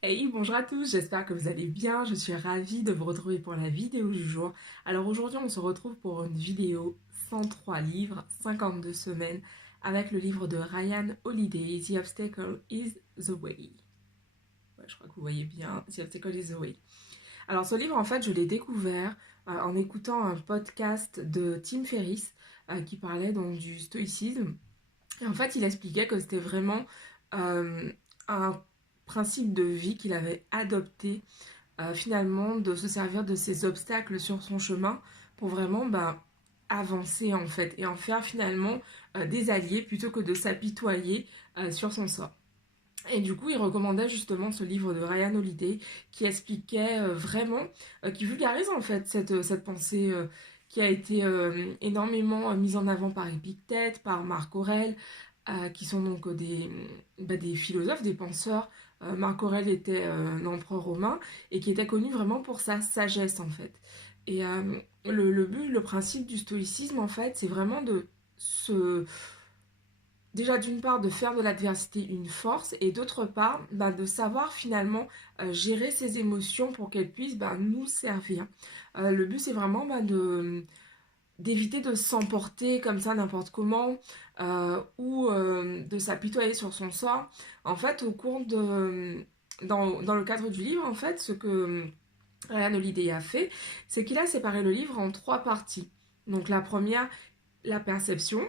Hey, bonjour à tous, j'espère que vous allez bien, je suis ravie de vous retrouver pour la vidéo du jour. Alors aujourd'hui on se retrouve pour une vidéo 103 livres, 52 semaines, avec le livre de Ryan Holiday, The Obstacle is the Way. Ouais, je crois que vous voyez bien, The Obstacle is the Way. Alors ce livre en fait je l'ai découvert en écoutant un podcast de Tim Ferriss qui parlait donc du stoïcisme. Et en fait il expliquait que c'était vraiment un principe de vie qu'il avait adopté finalement de se servir de ces obstacles sur son chemin pour vraiment avancer en fait et en faire finalement des alliés plutôt que de s'apitoyer sur son sort. Et du coup, il recommandait justement ce livre de Ryan Holiday qui expliquait vraiment, qui vulgarise en fait cette pensée qui a été énormément mise en avant par Épictète, par Marc Aurèle, qui sont donc des philosophes, des penseurs. Marc Aurèle était un empereur romain et qui était connu vraiment pour sa sagesse en fait. Et le but, le principe du stoïcisme en fait, c'est vraiment de se déjà d'une part de faire de l'adversité une force et d'autre part de savoir finalement gérer ses émotions pour qu'elles puissent nous servir. Le but c'est vraiment d'éviter de s'emporter comme ça n'importe comment ou de s'apitoyer sur son sort. En fait au cours de... dans le cadre du livre en fait ce que Ryan Holiday a fait c'est qu'il a séparé le livre en trois parties. Donc la première, la perception,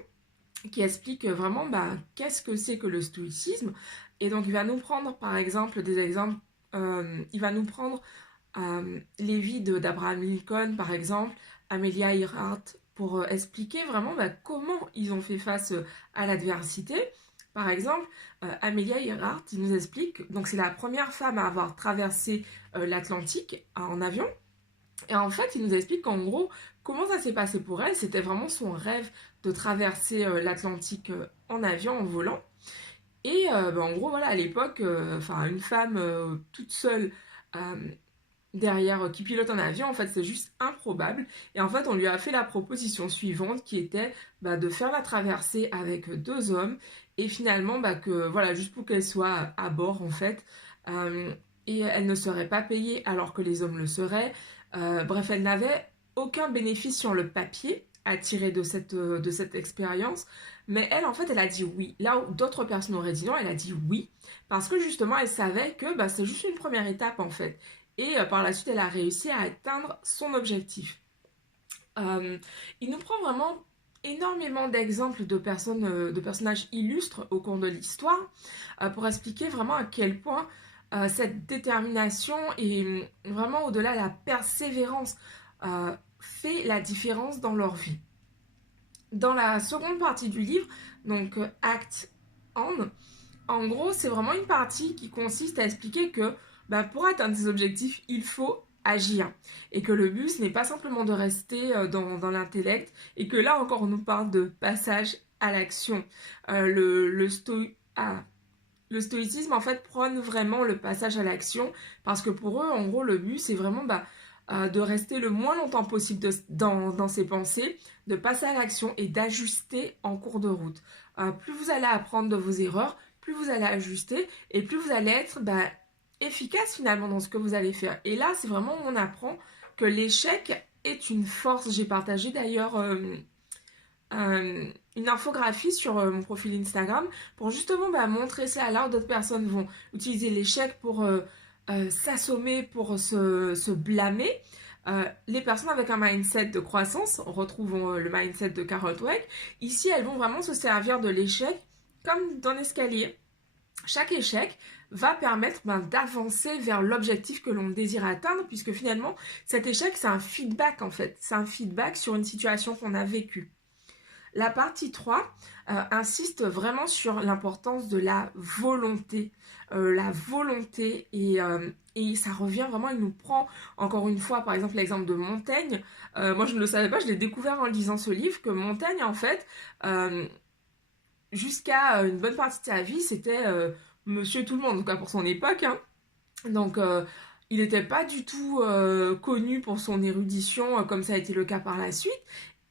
qui explique vraiment qu'est-ce que c'est que le stoïcisme. Et donc il va nous prendre par exemple des exemples, il va nous prendre les vies d'Abraham Lincoln par exemple, Amelia Earhart, pour expliquer vraiment comment ils ont fait face à l'adversité. Par exemple, Amelia Earhart, il nous explique, donc c'est la première femme à avoir traversé l'Atlantique en avion, et en fait, il nous explique qu'en gros, comment ça s'est passé pour elle, c'était vraiment son rêve de traverser l'Atlantique en avion, en volant. Et en gros, voilà, à l'époque, une femme toute seule euh, derrière qui pilote un avion, en fait, c'est juste improbable. Et en fait, on lui a fait la proposition suivante qui était de faire la traversée avec deux hommes et finalement, que voilà, juste pour qu'elle soit à bord, en fait. Euh, et elle ne serait pas payée alors que les hommes le seraient. Bref, elle n'avait aucun bénéfice sur le papier à tirer de cette expérience. Mais elle, en fait, elle a dit oui. Là où d'autres personnes auraient dit non, elle a dit oui. Parce que justement, elle savait que c'est juste une première étape, en fait. Et par la suite, elle a réussi à atteindre son objectif. Euh, il nous prend vraiment énormément d'exemples de personnes, de personnages illustres au cours de l'histoire pour expliquer vraiment à quel point cette détermination et vraiment au-delà la persévérance fait la différence dans leur vie. Dans la seconde partie du livre, donc Act On, en gros, c'est vraiment une partie qui consiste à expliquer que pour atteindre ses objectifs, il faut agir. Et que le but, ce n'est pas simplement de rester dans l'intellect. Et que là encore, on nous parle de passage à l'action. Le stoïcisme, en fait, prône vraiment le passage à l'action. Parce que pour eux, en gros, le but, c'est vraiment de rester le moins longtemps possible dans ses pensées, de passer à l'action et d'ajuster en cours de route. Plus vous allez apprendre de vos erreurs, plus vous allez ajuster et plus vous allez être efficace finalement dans ce que vous allez faire. Et là, c'est vraiment où on apprend que l'échec est une force. J'ai partagé d'ailleurs une infographie sur mon profil Instagram pour justement montrer ça là où d'autres personnes vont utiliser l'échec pour s'assommer, pour se blâmer. Les personnes avec un mindset de croissance, retrouvons le mindset de Carol Dweck, ici elles vont vraiment se servir de l'échec comme d'un escalier. Chaque échec va permettre d'avancer vers l'objectif que l'on désire atteindre, puisque finalement cet échec c'est un feedback en fait, c'est un feedback sur une situation qu'on a vécue. La partie 3 insiste vraiment sur l'importance de la volonté. La volonté et ça revient vraiment, il nous prend encore une fois par exemple l'exemple de Montaigne. Moi je ne le savais pas, je l'ai découvert en lisant ce livre, que Montaigne en fait, jusqu'à une bonne partie de sa vie, c'était monsieur tout le monde, en tout cas pour son époque. Hein. Donc il n'était pas du tout connu pour son érudition comme ça a été le cas par la suite.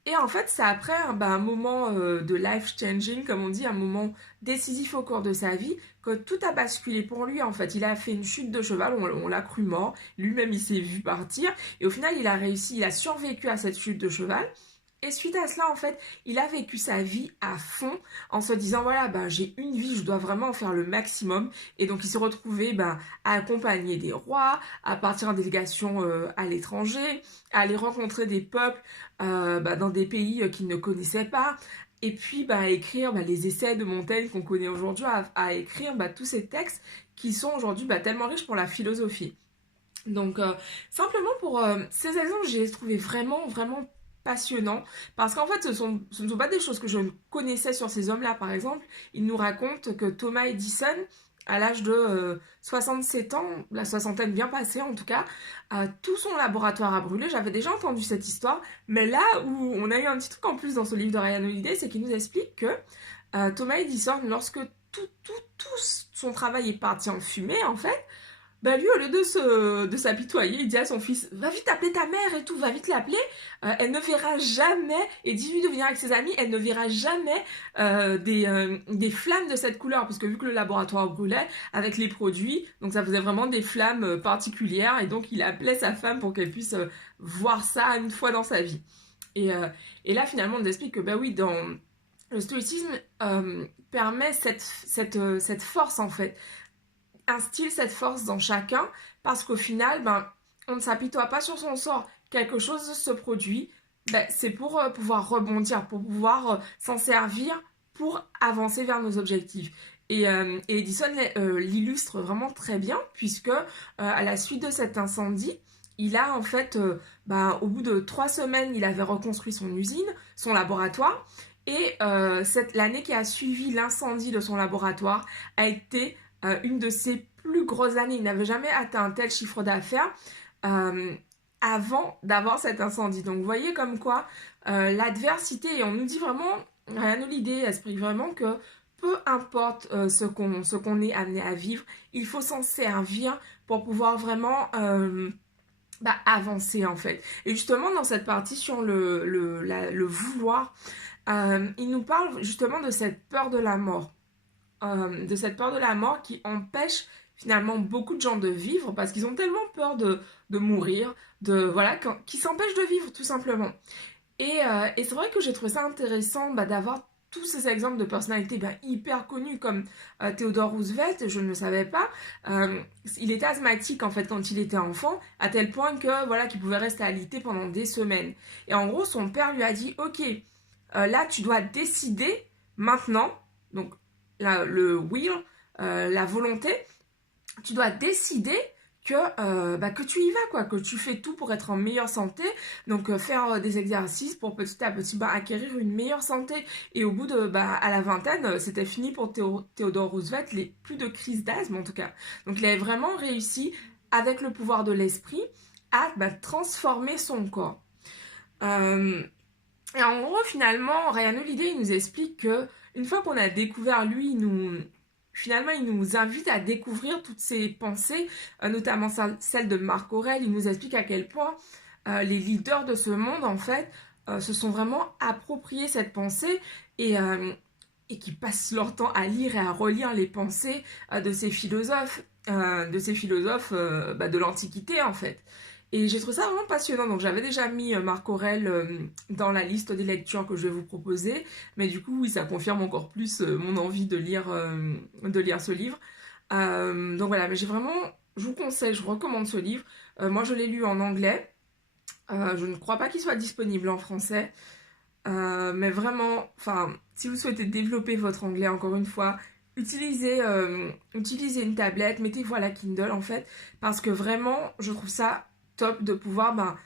Et en fait, c'est après un moment de life changing, comme on dit, un moment décisif au cours de sa vie, que tout a basculé pour lui. En fait, il a fait une chute de cheval, on l'a cru mort. Lui-même, il s'est vu partir. Et au final, il a réussi, il a survécu à cette chute de cheval. Et suite à cela, en fait, il a vécu sa vie à fond en se disant, voilà, j'ai une vie, je dois vraiment en faire le maximum. Et donc, il s'est retrouvé à accompagner des rois, à partir en délégation à l'étranger, à aller rencontrer des peuples dans des pays qu'il ne connaissait pas. Et puis, à écrire les essais de Montaigne qu'on connaît aujourd'hui, à écrire tous ces textes qui sont aujourd'hui tellement riches pour la philosophie. Donc, simplement pour ces exemples, j'ai trouvé vraiment, vraiment passionnant parce qu'en fait, ce ne sont pas des choses que je ne connaissais sur ces hommes-là. Par exemple, il nous raconte que Thomas Edison, à l'âge de 67 ans, la soixantaine bien passée en tout cas, tout son laboratoire a brûlé. J'avais déjà entendu cette histoire, mais là où on a eu un petit truc en plus dans ce livre de Ryan Holiday, c'est qu'il nous explique que Thomas Edison, lorsque tout son travail est parti en fumée, en fait, lui, au lieu de s'apitoyer, il dit à son fils, va vite appeler ta mère et tout, va vite l'appeler. Elle ne verra jamais, et dis-lui de venir avec ses amis, elle ne verra jamais des flammes de cette couleur, parce que vu que le laboratoire brûlait avec les produits, donc ça faisait vraiment des flammes particulières, et donc il appelait sa femme pour qu'elle puisse voir ça une fois dans sa vie. Et là, finalement, on nous explique que, oui, dans le stoïcisme permet cette force, en fait, instille cette force dans chacun parce qu'au final, on ne s'apitoie pas sur son sort. Quelque chose se produit, c'est pour pouvoir rebondir, pour pouvoir s'en servir pour avancer vers nos objectifs. Et Edison l'illustre vraiment très bien puisque à la suite de cet incendie, il a en fait, au bout de 3 semaines, il avait reconstruit son usine, son laboratoire. Et l'année qui a suivi l'incendie de son laboratoire a été une de ses plus grosses années. Il n'avait jamais atteint un tel chiffre d'affaires avant d'avoir cet incendie. Donc vous voyez comme quoi l'adversité, et on nous dit vraiment, Ryan Holiday explique vraiment que peu importe ce qu'on est amené à vivre, il faut s'en servir pour pouvoir vraiment avancer en fait. Et justement dans cette partie sur le vouloir, il nous parle justement de cette peur de la mort. De cette peur de la mort qui empêche finalement beaucoup de gens de vivre parce qu'ils ont tellement peur de mourir, qui s'empêchent de vivre tout simplement. Et c'est vrai que j'ai trouvé ça intéressant d'avoir tous ces exemples de personnalités hyper connues comme Theodore Roosevelt, je ne le savais pas. Il était asthmatique en fait quand il était enfant, à tel point que qu'il pouvait rester alité pendant des semaines. Et en gros, son père lui a dit « Ok, là tu dois décider maintenant, donc le will, la volonté, tu dois décider que tu y vas, quoi, que tu fais tout pour être en meilleure santé, donc faire des exercices pour petit à petit acquérir une meilleure santé. Et au bout de, à la vingtaine, c'était fini pour Theodore Roosevelt, plus de crise d'asthme en tout cas. Donc il avait vraiment réussi, avec le pouvoir de l'esprit, à transformer son corps. Et en gros, finalement, Ryan Holiday, il nous explique que une fois qu'on a découvert lui, finalement, il nous invite à découvrir toutes ses pensées, notamment celle de Marc Aurèle. Il nous explique à quel point les leaders de ce monde, en fait, se sont vraiment appropriés cette pensée et qui passent leur temps à lire et à relire les pensées de ces philosophes, de l'Antiquité, en fait. Et j'ai trouvé ça vraiment passionnant. Donc j'avais déjà mis Marc Aurèle dans la liste des lectures que je vais vous proposer. Mais du coup, oui, ça confirme encore plus mon envie de lire ce livre. Donc voilà, mais je vous conseille, je vous recommande ce livre. Moi, je l'ai lu en anglais. Je ne crois pas qu'il soit disponible en français. Mais vraiment, si vous souhaitez développer votre anglais, encore une fois, utilisez une tablette, mettez-vous à la Kindle en fait. Parce que vraiment, je trouve ça top de pouvoir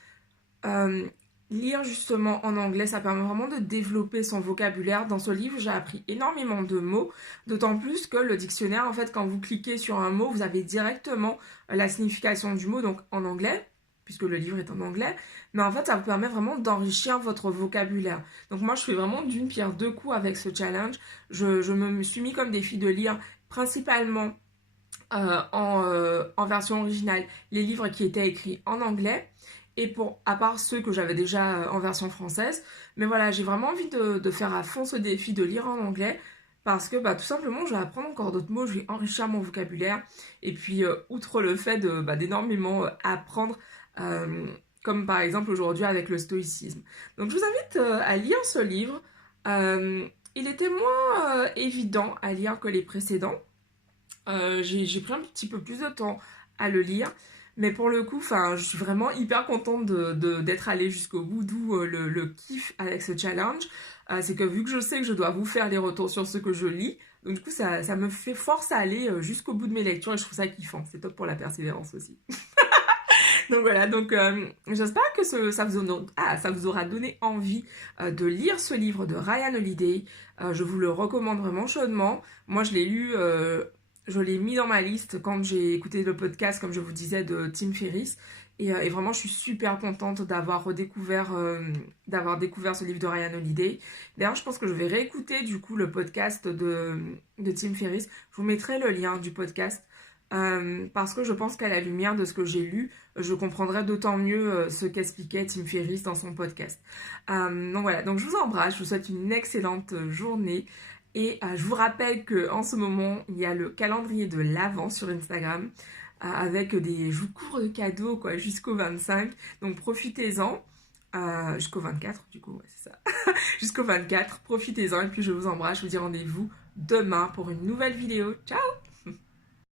lire justement en anglais. Ça permet vraiment de développer son vocabulaire. Dans ce livre, j'ai appris énormément de mots, d'autant plus que le dictionnaire, en fait, quand vous cliquez sur un mot, vous avez directement la signification du mot, donc en anglais, puisque le livre est en anglais, mais en fait, ça vous permet vraiment d'enrichir votre vocabulaire. Donc moi, je fais vraiment d'une pierre deux coups avec ce challenge. Je me suis mis comme défi de lire principalement en version originale les livres qui étaient écrits en anglais et à part ceux que j'avais déjà en version française. Mais voilà, j'ai vraiment envie de faire à fond ce défi de lire en anglais parce que tout simplement, je vais apprendre encore d'autres mots, je vais enrichir mon vocabulaire. Et puis, outre le fait d'énormément apprendre, euh, comme par exemple aujourd'hui avec le stoïcisme. Donc, je vous invite à lire ce livre. Il était moins évident à lire que les précédents. J'ai pris un petit peu plus de temps à le lire. Mais pour le coup, je suis vraiment hyper contente d'être allée jusqu'au bout, d'où le kiff avec ce challenge. C'est que vu que je sais que je dois vous faire les retours sur ce que je lis, donc du coup ça me fait force à aller jusqu'au bout de mes lectures et je trouve ça kiffant. C'est top pour la persévérance aussi. Donc voilà, j'espère que ça vous aura donné envie de lire ce livre de Ryan Holiday. Je vous le recommande vraiment chaudement. Moi je l'ai lu, je l'ai mis dans ma liste quand j'ai écouté le podcast, comme je vous disais, de Tim Ferriss. Et vraiment, je suis super contente d'avoir découvert ce livre de Ryan Holiday. D'ailleurs, je pense que je vais réécouter du coup le podcast de Tim Ferriss. Je vous mettrai le lien du podcast. Parce que je pense qu'à la lumière de ce que j'ai lu, je comprendrai d'autant mieux ce qu'expliquait Tim Ferriss dans son podcast. Donc voilà, donc je vous embrasse, je vous souhaite une excellente journée et je vous rappelle qu'en ce moment, il y a le calendrier de l'Avent sur Instagram avec des jours de cadeaux quoi, jusqu'au 25, donc profitez-en. Jusqu'au 24 du coup, ouais, c'est ça. Jusqu'au 24, profitez-en et puis je vous embrasse, je vous dis rendez-vous demain pour une nouvelle vidéo. Ciao!